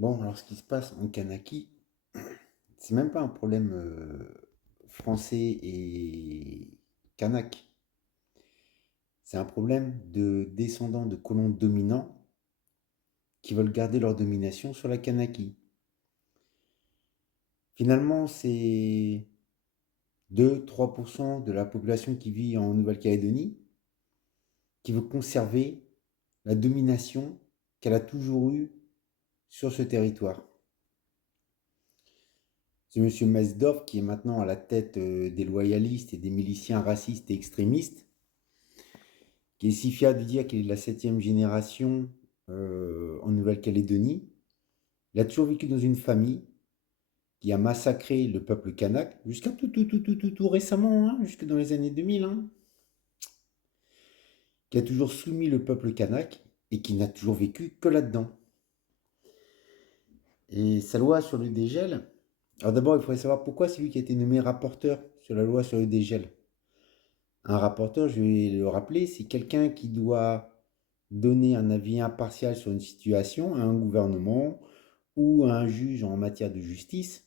Bon, alors ce qui se passe en Kanaki, c'est même pas un problème français et kanak. C'est un problème de descendants de colons dominants qui veulent garder leur domination sur la Kanaki. Finalement, c'est 2-3% de la population qui vit en Nouvelle-Calédonie qui veut conserver la domination qu'elle a toujours eue sur ce territoire. C'est M. Mesdorf qui est maintenant à la tête des loyalistes et des miliciens racistes et extrémistes, qui est si fier de dire qu'il est de la septième génération en Nouvelle-Calédonie. Il a toujours vécu dans une famille qui a massacré le peuple kanak jusqu'à tout récemment, hein, jusque dans les années 2000, hein, qui a toujours soumis le peuple kanak et qui n'a toujours vécu que là-dedans. Et sa loi sur le dégel, alors d'abord il faudrait savoir pourquoi c'est lui qui a été nommé rapporteur sur la loi sur le dégel. Un rapporteur, je vais le rappeler, c'est quelqu'un qui doit donner un avis impartial sur une situation à un gouvernement ou à un juge en matière de justice,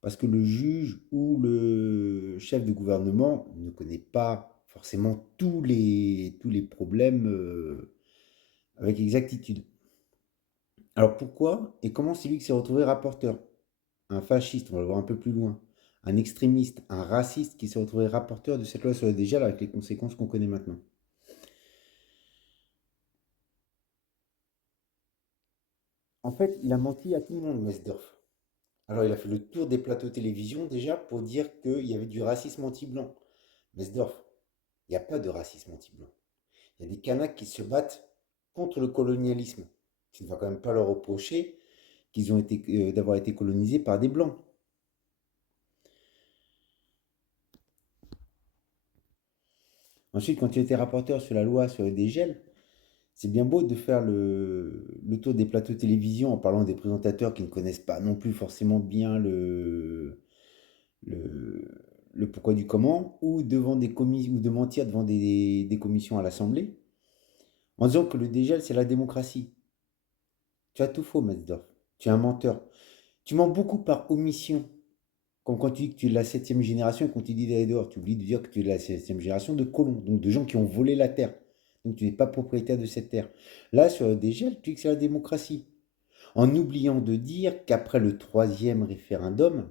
parce que le juge ou le chef de gouvernement ne connaît pas forcément tous les problèmes avec exactitude. Alors pourquoi et comment c'est lui qui s'est retrouvé rapporteur? Un fasciste, on va le voir un peu plus loin, un extrémiste, un raciste qui s'est retrouvé rapporteur de cette loi sur le dégel avec les conséquences qu'on connaît maintenant. En fait, il a menti à tout le monde, Mesdorf. Alors, il a fait le tour des plateaux télévision déjà pour dire qu'il y avait du racisme anti-blanc. Mesdorf, il n'y a pas de racisme anti-blanc. Il y a des Kanaks qui se battent contre le colonialisme. Tu ne vas quand même pas leur reprocher qu'ils ont été, d'avoir été colonisés par des blancs. Ensuite, quand tu étais rapporteur sur la loi sur le dégel, c'est bien beau de faire le tour des plateaux télévision en parlant des présentateurs qui ne connaissent pas non plus forcément bien le, le pourquoi du comment, ou devant des commissions, ou de mentir devant des commissions à l'Assemblée, en disant que le dégel, c'est la démocratie. Tu as tout faux, Metzdorf. Tu es un menteur. Tu mens beaucoup par omission. Comme quand tu dis que tu es de la septième génération et qu'on te dit d'aller dehors, tu oublies de dire que tu es de la septième génération de colons, donc de gens qui ont volé la terre. Donc tu n'es pas propriétaire de cette terre. Là, sur le dégel, tu dis que c'est la démocratie. En oubliant de dire qu'après le troisième référendum,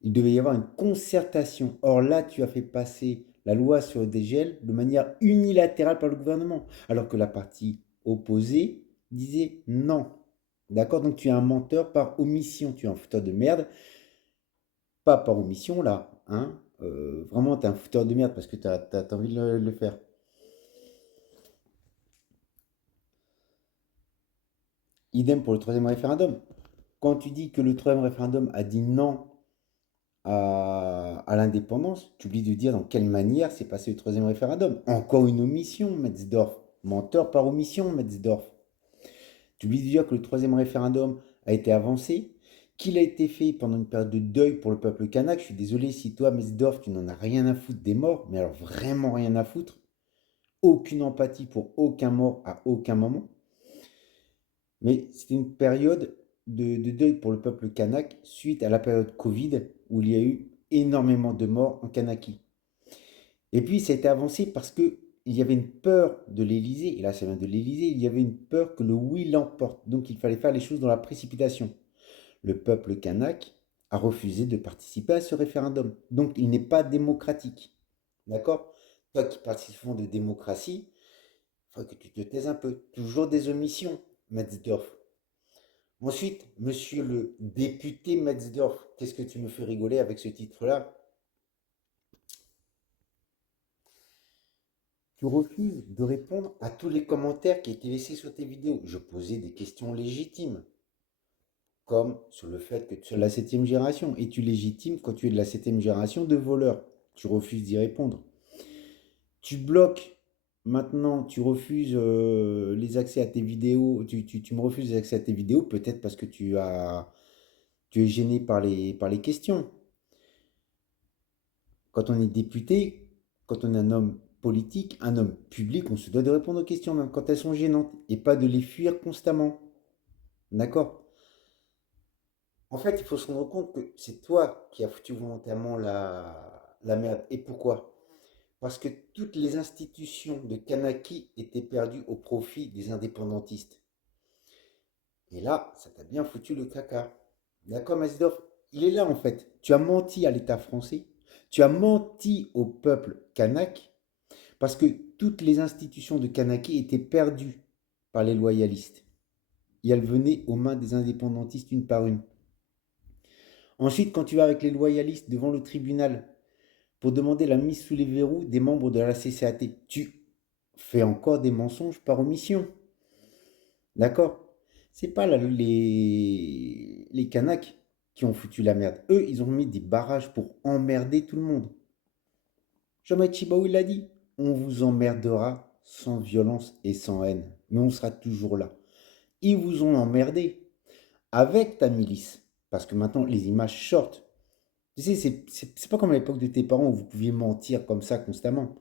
il devait y avoir une concertation. Or là, tu as fait passer la loi sur le dégel de manière unilatérale par le gouvernement, alors que la partie opposée disait non. D'accord? Donc tu es un menteur par omission, tu es un fouteur de merde, pas par omission là, hein? Vraiment, tu es un fouteur de merde parce que tu as envie de le faire. Idem pour le troisième référendum. Quand tu dis que le troisième référendum a dit non à l'indépendance, tu oublies de dire dans quelle manière s'est passé le troisième référendum. Encore une omission, Metzdorf. Menteur par omission, Metzdorf. Tu oublies de dire que le troisième référendum a été avancé, qu'il a été fait pendant une période de deuil pour le peuple kanak. Je suis désolé si toi, Metzdorf, tu n'en as rien à foutre des morts, mais alors vraiment rien à foutre. Aucune empathie pour aucun mort à aucun moment. Mais c'était une période de deuil pour le peuple kanak suite à la période Covid où il y a eu énormément de morts en Kanaki. Et puis ça a été avancé parce que il y avait une peur de l'Élysée, et là ça vient de l'Élysée, il y avait une peur que le oui l'emporte. Donc il fallait faire les choses dans la précipitation. Le peuple kanak a refusé de participer à ce référendum. Donc il n'est pas démocratique. D'accord? Toi qui participes souvent de démocratie, il faut que tu te taises un peu. Toujours des omissions, Metzdorf. Ensuite, monsieur le député Metzdorf, qu'est-ce que tu me fais rigoler avec ce titre-là? Tu refuses de répondre à tous les commentaires qui étaient laissés sur tes vidéos. Je posais des questions légitimes, comme sur le fait que tu es de la septième génération. Es-tu légitime quand tu es de la septième génération de voleurs? Tu refuses d'y répondre. Tu bloques maintenant, tu refuses les accès à tes vidéos. Tu me refuses les accès à tes vidéos, peut-être parce que tu es gêné par les questions. Quand on est député, quand on est un homme politique, un homme public, on se doit de répondre aux questions, même quand elles sont gênantes, et pas de les fuir constamment. D'accord? En fait, il faut se rendre compte que c'est toi qui as foutu volontairement la merde. Et pourquoi? Parce que toutes les institutions de Kanaki étaient perdues au profit des indépendantistes. Et là, ça t'a bien foutu le caca. D'accord, Mazidov? Il est là en fait. Tu as menti à l'État français, tu as menti au peuple kanak, parce que toutes les institutions de Kanaki étaient perdues par les loyalistes. Et elles venaient aux mains des indépendantistes une par une. Ensuite, quand tu vas avec les loyalistes devant le tribunal pour demander la mise sous les verrous des membres de la CCAT, tu fais encore des mensonges par omission. D'accord? C'est pas les Kanaks qui ont foutu la merde. Eux, ils ont mis des barrages pour emmerder tout le monde. Jean-Maître Chibaou, il a dit, on vous emmerdera sans violence et sans haine, mais on sera toujours là. Ils vous ont emmerdé avec ta milice, parce que maintenant les images sortent. Tu sais, c'est pas comme à l'époque de tes parents où vous pouviez mentir comme ça constamment.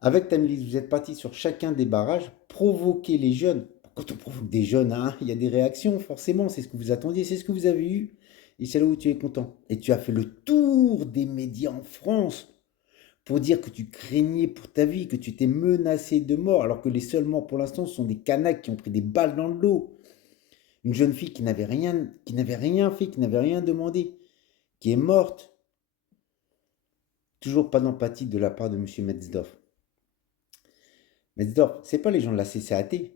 Avec ta milice, vous êtes parti sur chacun des barrages, provoquer les jeunes. Quand on provoque des jeunes, hein, il y a des réactions, forcément, c'est ce que vous attendiez, c'est ce que vous avez eu. Et c'est là où tu es content. Et tu as fait le tour des médias en France pour dire que tu craignais pour ta vie, que tu étais menacé de mort, alors que les seuls morts pour l'instant sont des canaques qui ont pris des balles dans le dos. Une jeune fille qui n'avait rien fait, qui n'avait rien demandé, qui est morte. Toujours pas d'empathie de la part de M. Metzdorf. Metzdorf, c'est pas les gens de la CCAT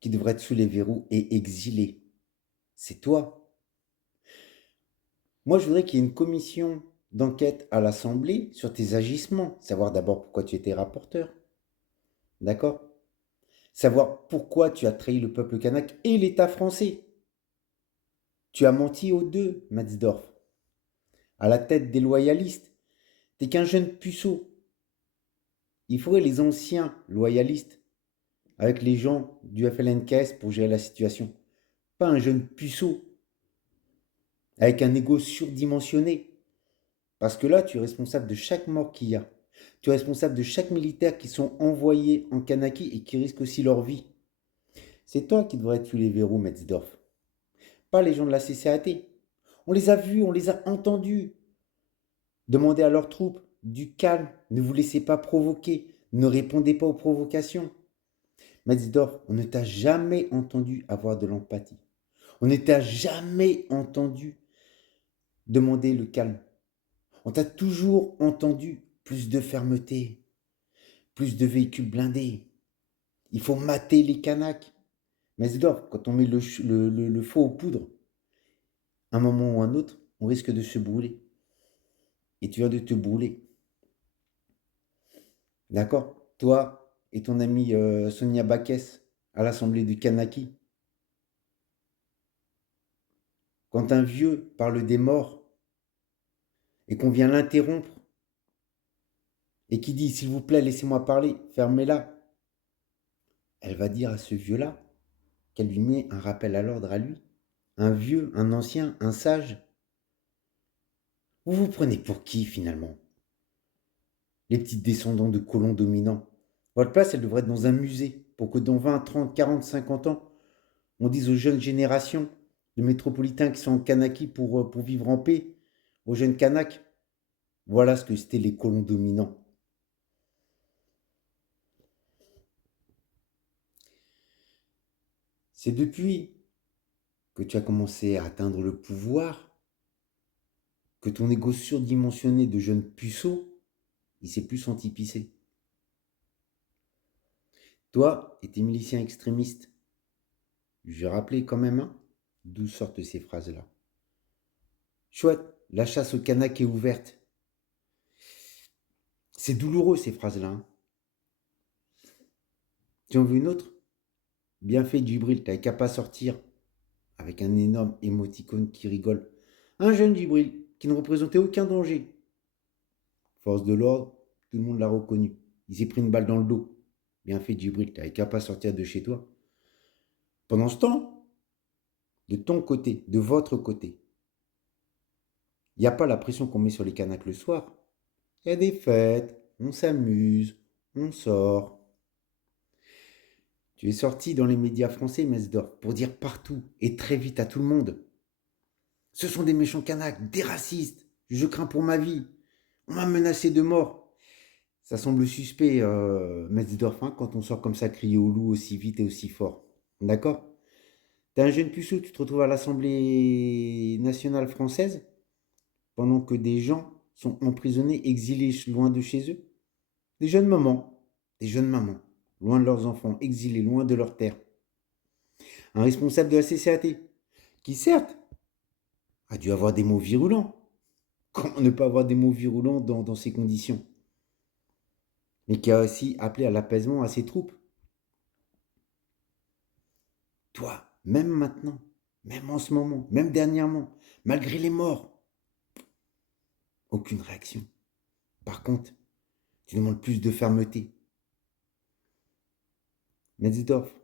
qui devraient être sous les verrous et exilés. C'est toi. Moi, je voudrais qu'il y ait une commission d'enquête à l'Assemblée sur tes agissements. Savoir d'abord pourquoi tu étais rapporteur. D'accord? Savoir pourquoi tu as trahi le peuple kanak et l'État français. Tu as menti aux deux, Metzdorf. À la tête des loyalistes. T'es qu'un jeune puceau. Il faudrait les anciens loyalistes avec les gens du FLNKS pour gérer la situation. Pas un jeune puceau avec un ego surdimensionné. Parce que là, tu es responsable de chaque mort qu'il y a. Tu es responsable de chaque militaire qui sont envoyés en Kanaki et qui risquent aussi leur vie. C'est toi qui devrais être sous les verrous, Metzdorf. Pas les gens de la CCAT. On les a vus, on les a entendus. Demandez à leurs troupes du calme, ne vous laissez pas provoquer, ne répondez pas aux provocations. Metzdorf, on ne t'a jamais entendu avoir de l'empathie. On ne t'a jamais entendu demander le calme. On t'a toujours entendu plus de fermeté, plus de véhicules blindés. Il faut mater les canaques. Metzdorf, quand on met le feu aux poudres, un moment ou un autre, on risque de se brûler. Et tu viens de te brûler. D'accord? Toi et ton ami Sonia Bakes à l'Assemblée du Kanaki. Quand un vieux parle des morts et qu'on vient l'interrompre et qui dit s'il vous plaît, laissez-moi parler, fermez-la, elle va dire à ce vieux-là qu'elle lui met un rappel à l'ordre à lui. Un vieux, un ancien, un sage. Vous vous prenez pour qui finalement? Les petits descendants de colons dominants. Votre place, elle devrait être dans un musée pour que dans 20, 30, 40, 50 ans, on dise aux jeunes générations de métropolitains qui sont en Kanaki pour vivre en paix, aux jeunes Kanaks, voilà ce que c'était les colons dominants. C'est depuis que tu as commencé à atteindre le pouvoir que ton égo surdimensionné de jeune puceau, il s'est plus senti pisser. Toi et tes miliciens extrémistes, je rappelé quand même, hein, d'où sortent ces phrases-là. Chouette, la chasse au Kanak est ouverte. C'est douloureux ces phrases-là. Hein. Tu en veux une autre? Bien fait, Djibril, t'avais qu'à pas sortir. Avec un énorme émoticône qui rigole. Un jeune Djibril qui ne représentait aucun danger. Force de l'ordre, tout le monde l'a reconnu. Il s'est pris une balle dans le dos. Bien fait, Djibril, t'avais qu'à pas sortir de chez toi. Pendant ce temps, de ton côté, de votre côté, il n'y a pas la pression qu'on met sur les Kanaks le soir. Il y a des fêtes, on s'amuse, on sort. Tu es sorti dans les médias français, Metzdorf, pour dire partout et très vite à tout le monde. Ce sont des méchants canaques, des racistes. Je crains pour ma vie. On m'a menacé de mort. Ça semble suspect, Metzdorf, hein, quand on sort comme ça crier au loup aussi vite et aussi fort. D'accord? T'es un jeune puceau, tu te retrouves à l'Assemblée nationale française pendant que des gens sont emprisonnés, exilés loin de chez eux. Des jeunes mamans, des jeunes mamans, loin de leurs enfants, exilés, loin de leur terre. Un responsable de la CCAT, qui certes a dû avoir des mots virulents. Comment ne pas avoir des mots virulents dans ces conditions? Mais qui a aussi appelé à l'apaisement à ses troupes. Toi, même maintenant, même en ce moment, même dernièrement, malgré les morts, aucune réaction. Par contre, tu demandes plus de fermeté. Metzdorf,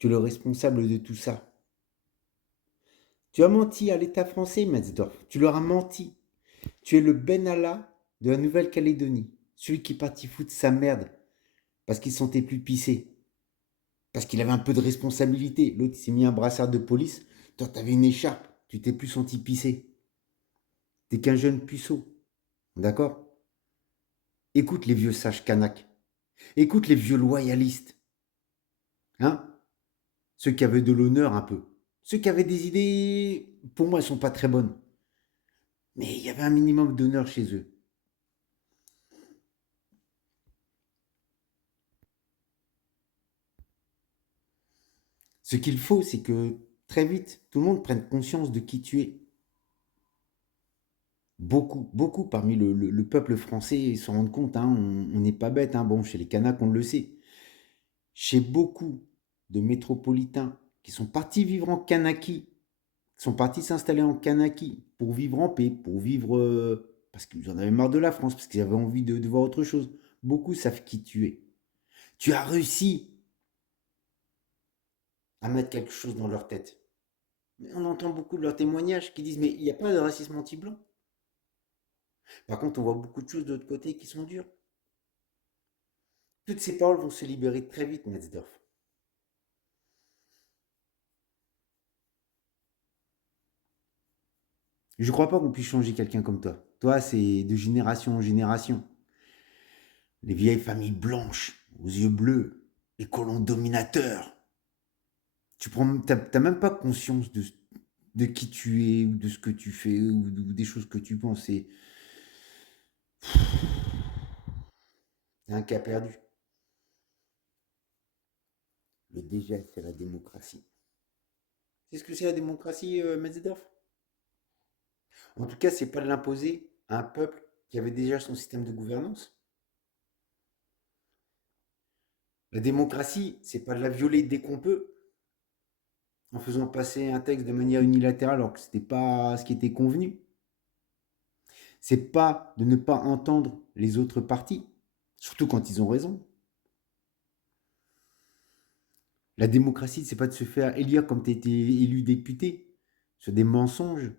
tu es le responsable de tout ça. Tu as menti à l'État français, Metzdorf. Tu leur as menti. Tu es le Ben Allah de la Nouvelle-Calédonie. Celui qui est parti foutre sa merde parce qu'il sentait plus pisser. Parce qu'il avait un peu de responsabilité. L'autre, il s'est mis un brassard de police. Toi, t'avais une écharpe. Tu t'es plus senti pisser. T'es qu'un jeune puceau. D'accord? Écoute les vieux sages Kanak. Écoute les vieux loyalistes. Hein? Ceux qui avaient de l'honneur un peu. Ceux qui avaient des idées, pour moi, elles sont pas très bonnes. Mais il y avait un minimum d'honneur chez eux. Ce qu'il faut, c'est que très vite, tout le monde prenne conscience de qui tu es. Beaucoup, beaucoup parmi le peuple français se rendent compte, hein, on n'est pas bête, hein, bon, chez les Kanaks, on le sait. Chez beaucoup de métropolitains qui sont partis vivre en Kanaki, qui sont partis s'installer en Kanaki pour vivre en paix, pour vivre parce qu'ils en avaient marre de la France, parce qu'ils avaient envie de voir autre chose. Beaucoup savent qui tu es. Tu as réussi à mettre quelque chose dans leur tête. Mais on entend beaucoup de leurs témoignages qui disent mais il n'y a pas de racisme anti-blanc. Par contre, on voit beaucoup de choses de l'autre côté qui sont dures. Toutes ces paroles vont se libérer très vite, Metzdorf. Je ne crois pas qu'on puisse changer quelqu'un comme toi. Toi, c'est de génération en génération. Les vieilles familles blanches, aux yeux bleus, les colons dominateurs. T'as même pas conscience de qui tu es, ou de ce que tu fais, ou des choses que tu penses. C'est un cas perdu. Le dégel, c'est la démocratie. C'est ce que c'est la démocratie, Metzdorf? En tout cas, c'est pas de l'imposer à un peuple qui avait déjà son système de gouvernance. La démocratie, c'est pas de la violer dès qu'on peut, en faisant passer un texte de manière unilatérale alors que c'était pas ce qui était convenu. C'est pas de ne pas entendre les autres partis, surtout quand ils ont raison. La démocratie, c'est pas de se faire élire comme tu été élu député sur des mensonges,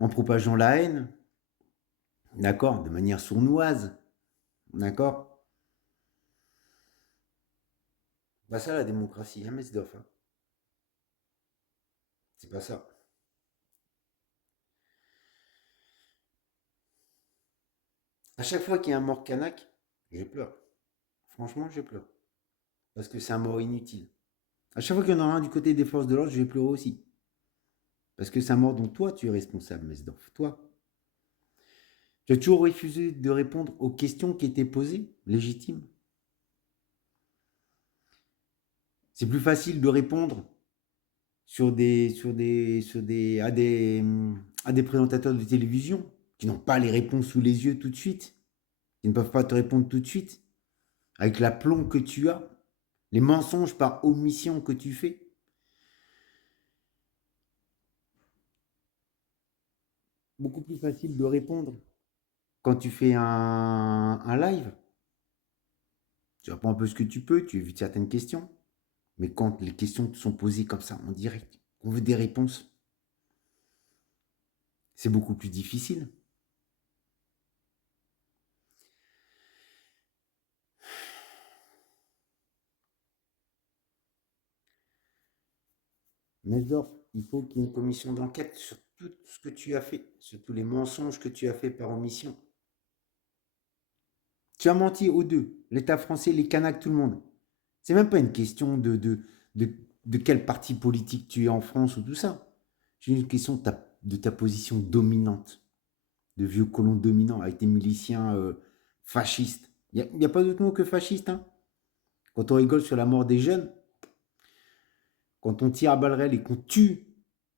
en propageant la haine, d'accord, de manière sournoise, d'accord. Bah ça la démocratie, hein, Metzdorf, hein. C'est pas ça. À chaque fois qu'il y a un mort kanak, je pleure. Franchement, je pleure. Parce que c'est un mort inutile. À chaque fois qu'il y en aura un du côté des forces de l'ordre, je vais pleurer aussi. Parce que c'est un mort dont toi, tu es responsable, Mesdorf. Toi. Tu as toujours refusé de répondre aux questions qui étaient posées, légitimes. C'est plus facile de répondre à des présentateurs de télévision qui n'ont pas les réponses sous les yeux tout de suite, qui ne peuvent pas te répondre tout de suite, avec l'aplomb que tu as, les mensonges par omission que tu fais. Beaucoup plus facile de répondre quand tu fais un live. Tu réponds un peu ce que tu peux, tu évites certaines questions. Mais quand les questions te sont posées comme ça en direct, on veut des réponses, c'est beaucoup plus difficile. Metzdorf, il faut qu'il y ait une commission d'enquête sur tout ce que tu as fait, sur tous les mensonges que tu as fait par omission. Tu as menti aux deux, l'État français, les Kanaks, tout le monde. C'est même pas une question de, de quel parti politique tu es en France ou tout ça. C'est une question de ta position dominante, de vieux colons dominants avec des miliciens fascistes. Il n'y a pas d'autre mot que fasciste. Hein. Quand on rigole sur la mort des jeunes, quand on tire à balles réelles et qu'on tue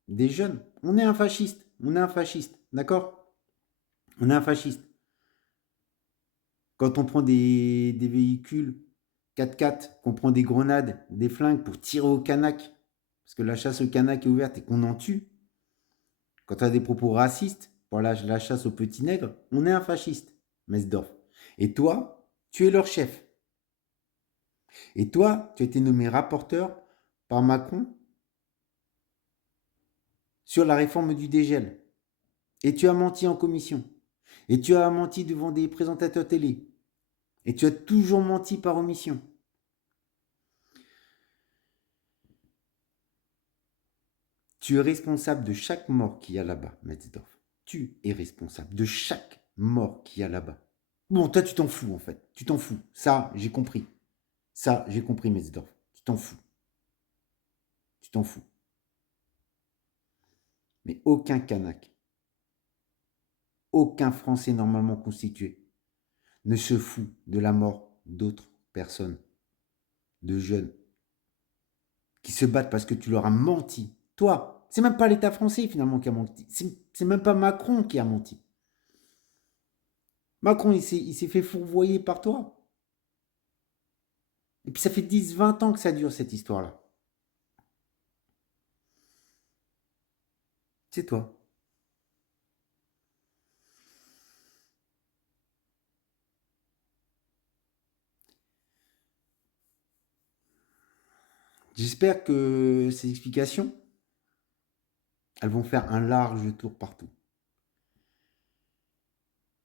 des jeunes, on est un fasciste. On est un fasciste. D'accord? On est un fasciste. Quand on prend des véhicules 4x4, qu'on prend des grenades, des flingues pour tirer au Kanak, parce que la chasse au Kanak est ouverte et qu'on en tue, quand on a des propos racistes pour la chasse aux petits nègres, on est un fasciste, Mesdorf. Et toi, tu es leur chef. Et toi, tu as été nommé rapporteur par Macron sur la réforme du dégel. Et tu as menti en commission. Et tu as menti devant des présentateurs télé. Et tu as toujours menti par omission. Tu es responsable de chaque mort qu'il y a là-bas, Metzdorf. Tu es responsable de chaque mort qu'il y a là-bas. Bon, toi, tu t'en fous, en fait. Tu t'en fous. Ça, j'ai compris. Ça, j'ai compris, Metzdorf. Tu t'en fous. Tu t'en fous. Mais aucun Kanak, aucun Français normalement constitué ne se fout de la mort d'autres personnes, de jeunes, qui se battent parce que tu leur as menti. Toi, c'est même pas l'État français finalement qui a menti. C'est même pas Macron qui a menti. Macron, il s'est fait fourvoyer par toi. Et puis ça fait 10, 20 ans que ça dure cette histoire-là. C'est toi. J'espère que ces explications, elles vont faire un large tour partout.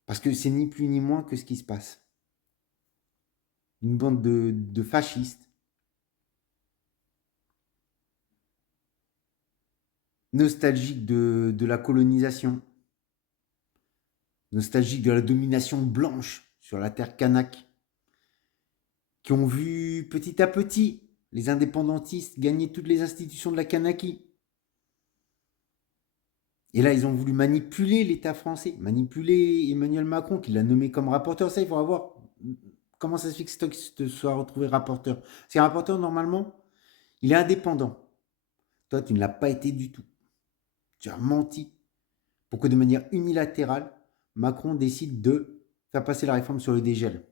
Parce que c'est ni plus ni moins que ce qui se passe. Une bande de fascistes, nostalgiques de la colonisation, nostalgiques de la domination blanche sur la terre kanak, qui ont vu petit à petit les indépendantistes gagner toutes les institutions de la Kanaki. Et là, ils ont voulu manipuler l'État français, manipuler Emmanuel Macron, qui l'a nommé comme rapporteur. Ça, il faudra voir comment ça se fait que Stock te soit retrouvé rapporteur. C'est un rapporteur, normalement, il est indépendant. Toi, tu ne l'as pas été du tout. Tu as menti pour que de manière unilatérale, Macron décide de faire passer la réforme sur le dégel.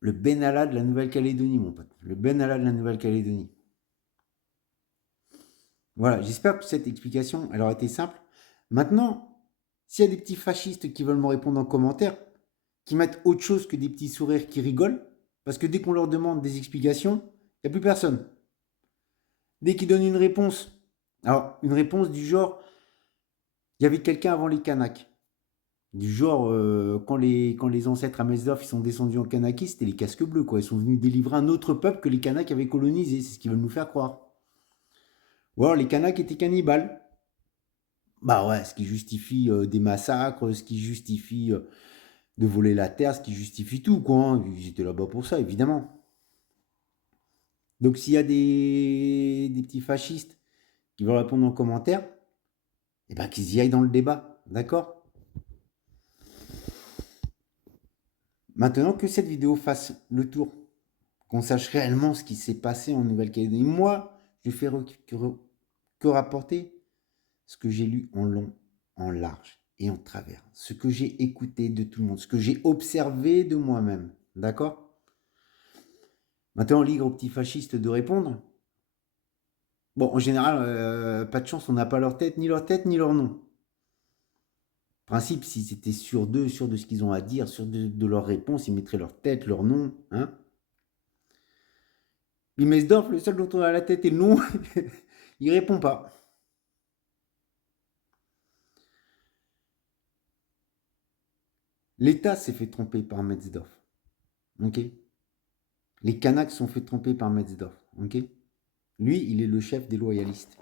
Le Benalla de la Nouvelle-Calédonie, mon pote. Le Benalla de la Nouvelle-Calédonie. Voilà, j'espère que cette explication, elle aura été simple. Maintenant, s'il y a des petits fascistes qui veulent me répondre en commentaire, qui mettent autre chose que des petits sourires qui rigolent, parce que dès qu'on leur demande des explications, il n'y a plus personne. Dès qu'ils donnent une réponse, alors une réponse du genre, il y avait quelqu'un avant les Kanaks. Du genre, quand les ancêtres à Mesdorf ils sont descendus en Kanaki, c'était les casques bleus, quoi. Ils sont venus délivrer un autre peuple que les Kanaks avaient colonisé, c'est ce qu'ils veulent nous faire croire. Ou alors les Kanaks étaient cannibales. Bah ouais, ce qui justifie des massacres, ce qui justifie de voler la terre, ce qui justifie tout, quoi. Hein. Ils étaient là-bas pour ça, évidemment. Donc s'il y a des petits fascistes qui veulent répondre en commentaire, eh ben qu'ils y aillent dans le débat, d'accord? Maintenant que cette vidéo fasse le tour, qu'on sache réellement ce qui s'est passé en Nouvelle-Calédonie, moi, je fais que rapporter ce que j'ai lu en long, en large et en travers, ce que j'ai écouté de tout le monde, ce que j'ai observé de moi-même, d'accord? Maintenant, libre aux petits fascistes de répondre. Bon, en général, pas de chance, on n'a pas leur tête, ni leur nom. Principe, s'ils étaient sûrs d'eux, sûrs de ce qu'ils ont à dire, sûrs de leurs réponses, ils mettraient leur tête, leur nom, hein. Mais Mesdorf, le seul dont on a la tête et le nom, il répond pas. L'État s'est fait tromper par Metzdorf. Ok. Les Kanaks sont fait tromper par Metzdorf. Ok. Lui, il est le chef des loyalistes.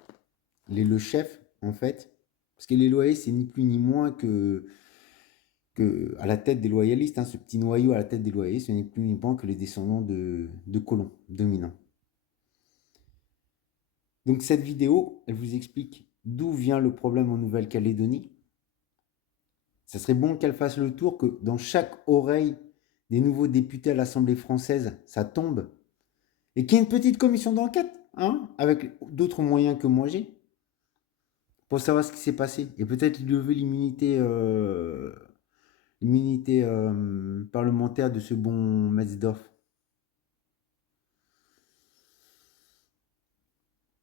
Il est le chef, en fait, parce que les loyalistes, c'est ni plus ni moins que à la tête des loyalistes, hein, ce petit noyau à la tête des loyalistes, ce n'est plus ni moins que les descendants de colons dominants. Donc cette vidéo, elle vous explique d'où vient le problème en Nouvelle-Calédonie. Ça serait bon qu'elle fasse le tour, que dans chaque oreille des nouveaux députés à l'Assemblée française, ça tombe. Et qu'il y ait une petite commission d'enquête, hein, avec d'autres moyens que moi j'ai, pour savoir ce qui s'est passé. Et peut-être lever l'immunité parlementaire de ce bon Metzdorf.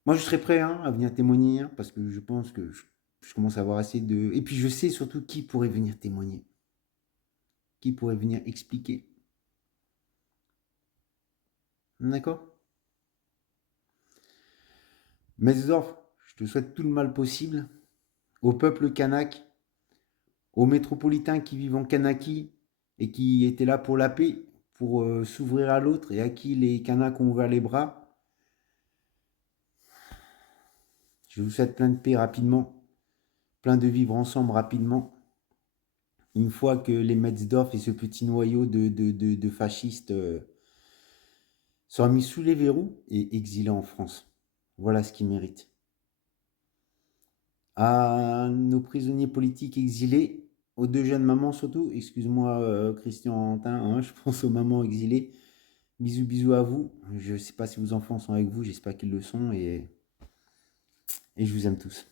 Moi, je serais prêt, hein, à venir témoigner, hein, parce que je pense que je commence à avoir assez de... Et puis je sais surtout qui pourrait venir témoigner, qui pourrait venir expliquer. D'accord? Metzdorf, je te souhaite tout le mal possible. Au peuple kanak, aux métropolitains qui vivent en Kanaki et qui étaient là pour la paix, pour s'ouvrir à l'autre et à qui les Kanaks ont ouvert les bras. Je vous souhaite plein de paix rapidement, plein de vivre ensemble rapidement. Une fois que les Metzdorf et ce petit noyau de fascistes seront mis sous les verrous et exilés en France. Voilà ce qu'ils méritent. À nos prisonniers politiques exilés, aux deux jeunes mamans surtout, excuse-moi Christian Antin, hein, je pense aux mamans exilées. Bisous bisous à vous. Je ne sais pas si vos enfants sont avec vous, j'espère qu'ils le sont et je vous aime tous.